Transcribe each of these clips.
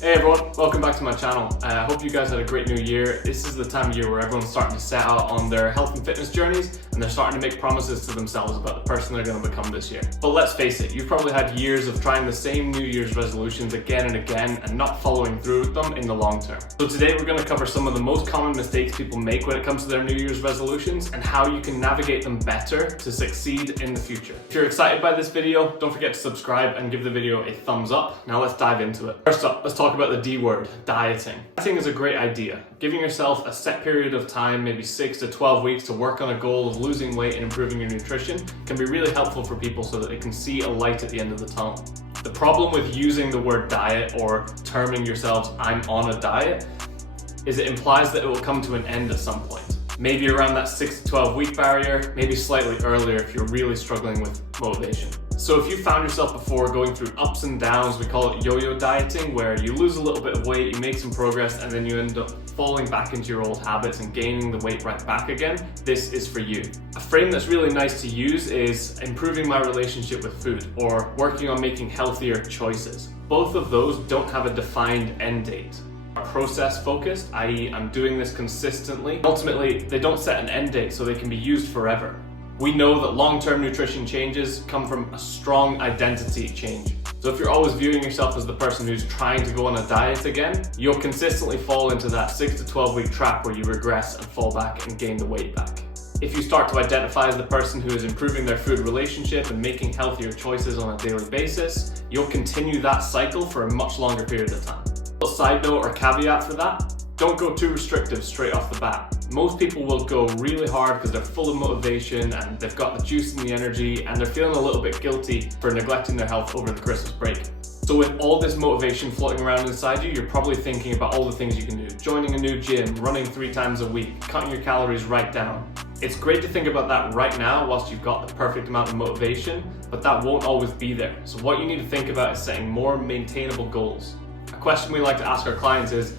Hey everyone, welcome back to my channel. I hope you guys had a great new year. This is the time of year where everyone's starting to set out on their health and fitness journeys and they're starting to make promises to themselves about the person they're going to become this year. But let's face it, you've probably had years of trying the same New Year's resolutions again and again and not following through with them in the long term. So today we're going to cover some of the most common mistakes people make when it comes to their New Year's resolutions and how you can navigate them better to succeed in the future. If you're excited by this video, don't forget to subscribe and give the video a thumbs up. Now let's dive into it. First up, let's talk about the D word, dieting. Dieting is a great idea. Giving yourself a set period of time, maybe 6 to 12 weeks to work on a goal of losing weight and improving your nutrition can be really helpful for people so that they can see a light at the end of the tunnel. The problem with using the word diet or terming yourselves, I'm on a diet, is it implies that it will come to an end at some point. Maybe around that 6 to 12 week barrier, maybe slightly earlier if you're really struggling with motivation. So if you found yourself before going through ups and downs, we call it yo-yo dieting, where you lose a little bit of weight, you make some progress, and then you end up falling back into your old habits and gaining the weight right back again, this is for you. A frame that's really nice to use is improving my relationship with food or working on making healthier choices. Both of those don't have a defined end date. Process focused, i.e. I'm doing this consistently. Ultimately, they don't set an end date so they can be used forever. We know that long-term nutrition changes come from a strong identity change. So if you're always viewing yourself as the person who's trying to go on a diet again, you'll consistently fall into that 6 to 12 week trap where you regress and fall back and gain the weight back. If you start to identify as the person who is improving their food relationship and making healthier choices on a daily basis, you'll continue that cycle for a much longer period of time. A side note or caveat for that, don't go too restrictive straight off the bat. Most people will go really hard because they're full of motivation and they've got the juice and the energy and they're feeling a little bit guilty for neglecting their health over the Christmas break. So with all this motivation floating around inside you, you're probably thinking about all the things you can do. Joining a new gym, running 3 times a week, cutting your calories right down. It's great to think about that right now whilst you've got the perfect amount of motivation, but that won't always be there. So what you need to think about is setting more maintainable goals. A question we like to ask our clients is,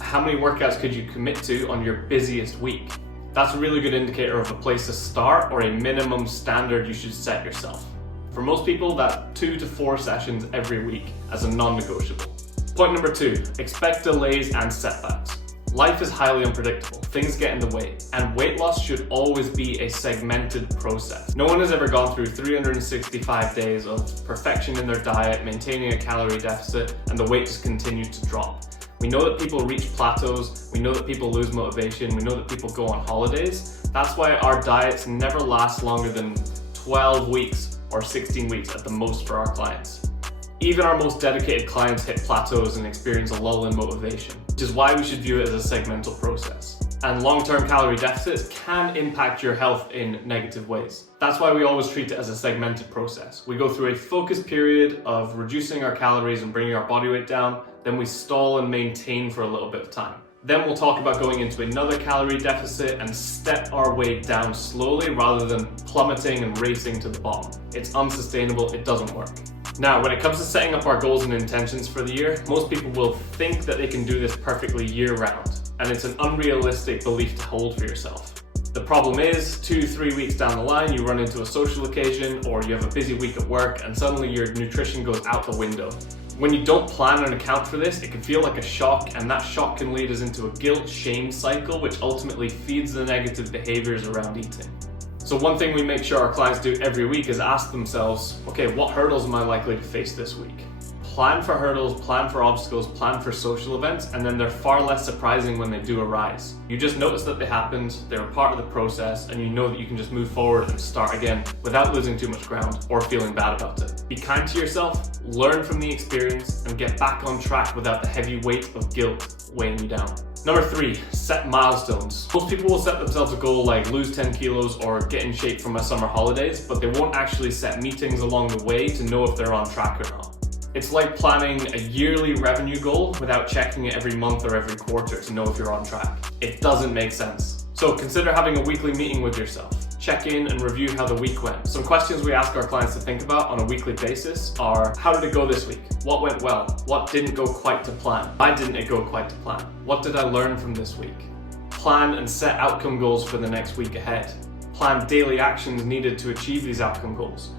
how many workouts could you commit to on your busiest week? That's a really good indicator of a place to start or a minimum standard you should set yourself. For most people, that's 2 to 4 sessions every week as a non-negotiable. Point number 2, expect delays and setbacks. Life is highly unpredictable, things get in the way, and weight loss should always be a segmented process. No one has ever gone through 365 days of perfection in their diet, maintaining a calorie deficit, and the weight just continues to drop. We know that people reach plateaus, we know that people lose motivation, we know that people go on holidays. That's why our diets never last longer than 12 weeks or 16 weeks at the most for our clients. Even our most dedicated clients hit plateaus and experience a lull in motivation, which is why we should view it as a segmental process. And long-term calorie deficits can impact your health in negative ways. That's why we always treat it as a segmented process. We go through a focused period of reducing our calories and bringing our body weight down, then we stall and maintain for a little bit of time. Then we'll talk about going into another calorie deficit and step our way down slowly rather than plummeting and racing to the bottom. It's unsustainable, it doesn't work. Now, when it comes to setting up our goals and intentions for the year, most people will think that they can do this perfectly year-round, and it's an unrealistic belief to hold for yourself. The problem is, 2 to 3 weeks down the line, you run into a social occasion or you have a busy week at work and suddenly your nutrition goes out the window. When you don't plan and account for this, it can feel like a shock, and that shock can lead us into a guilt-shame cycle, which ultimately feeds the negative behaviors around eating. So one thing we make sure our clients do every week is ask themselves, okay, what hurdles am I likely to face this week? Plan for hurdles, plan for obstacles, plan for social events, and then they're far less surprising when they do arise. You just notice that they happened, they're a part of the process, and you know that you can just move forward and start again without losing too much ground or feeling bad about it. Be kind to yourself, learn from the experience, and get back on track without the heavy weight of guilt weighing you down. Number 3, set milestones. Most people will set themselves a goal like lose 10 kilos or get in shape for my summer holidays, but they won't actually set meetings along the way to know if they're on track or not. It's like planning a yearly revenue goal without checking it every month or every quarter to know if you're on track. It doesn't make sense. So consider having a weekly meeting with yourself. Check in and review how the week went. Some questions we ask our clients to think about on a weekly basis are, how did it go this week? What went well? What didn't go quite to plan? Why didn't it go quite to plan? What did I learn from this week? Plan and set outcome goals for the next week ahead. Plan daily actions needed to achieve these outcome goals.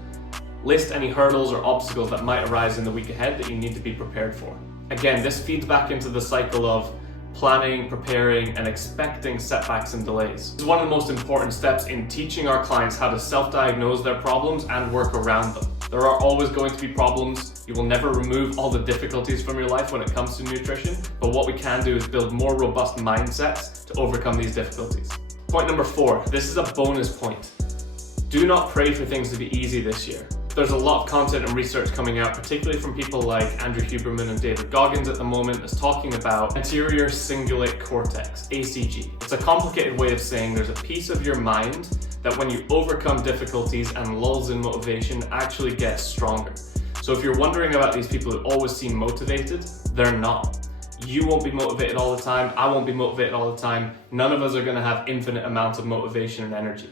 List any hurdles or obstacles that might arise in the week ahead that you need to be prepared for. Again, this feeds back into the cycle of planning, preparing, and expecting setbacks and delays. This is one of the most important steps in teaching our clients how to self-diagnose their problems and work around them. There are always going to be problems. You will never remove all the difficulties from your life when it comes to nutrition, but what we can do is build more robust mindsets to overcome these difficulties. Point number 4, this is a bonus point. Do not pray for things to be easy this year. There's a lot of content and research coming out, particularly from people like Andrew Huberman and David Goggins at the moment, that's talking about anterior cingulate cortex, ACG. It's a complicated way of saying there's a piece of your mind that when you overcome difficulties and lulls in motivation actually gets stronger. So if you're wondering about these people who always seem motivated, they're not. You won't be motivated all the time, I won't be motivated all the time. None of us are gonna have infinite amounts of motivation and energy.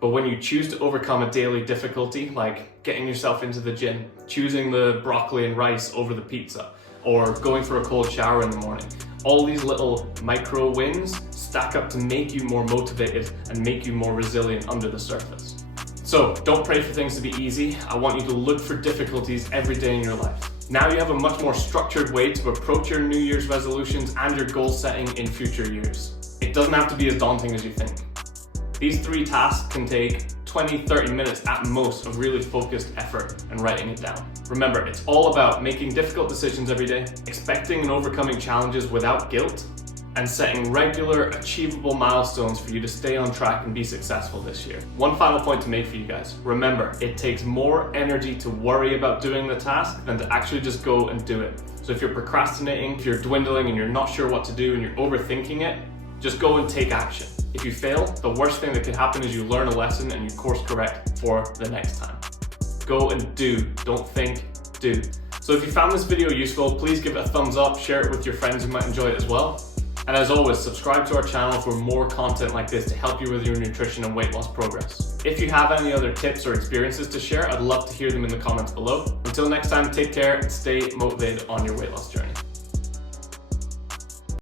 But when you choose to overcome a daily difficulty, like getting yourself into the gym, choosing the broccoli and rice over the pizza, or going for a cold shower in the morning, all these little micro wins stack up to make you more motivated and make you more resilient under the surface. So don't pray for things to be easy. I want you to look for difficulties every day in your life. Now you have a much more structured way to approach your New Year's resolutions and your goal setting in future years. It doesn't have to be as daunting as you think. These 3 tasks can take 20-30 minutes at most of really focused effort and writing it down. Remember, it's all about making difficult decisions every day, expecting and overcoming challenges without guilt, and setting regular, achievable milestones for you to stay on track and be successful this year. One final point to make for you guys. Remember, it takes more energy to worry about doing the task than to actually just go and do it. So if you're procrastinating, if you're dwindling and you're not sure what to do and you're overthinking it, just go and take action. If you fail, the worst thing that could happen is you learn a lesson and you course correct for the next time. Go and do, don't think, do. So if you found this video useful, please give it a thumbs up, share it with your friends who might enjoy it as well. And as always, subscribe to our channel for more content like this to help you with your nutrition and weight loss progress. If you have any other tips or experiences to share, I'd love to hear them in the comments below. Until next time, take care and stay motivated on your weight loss journey.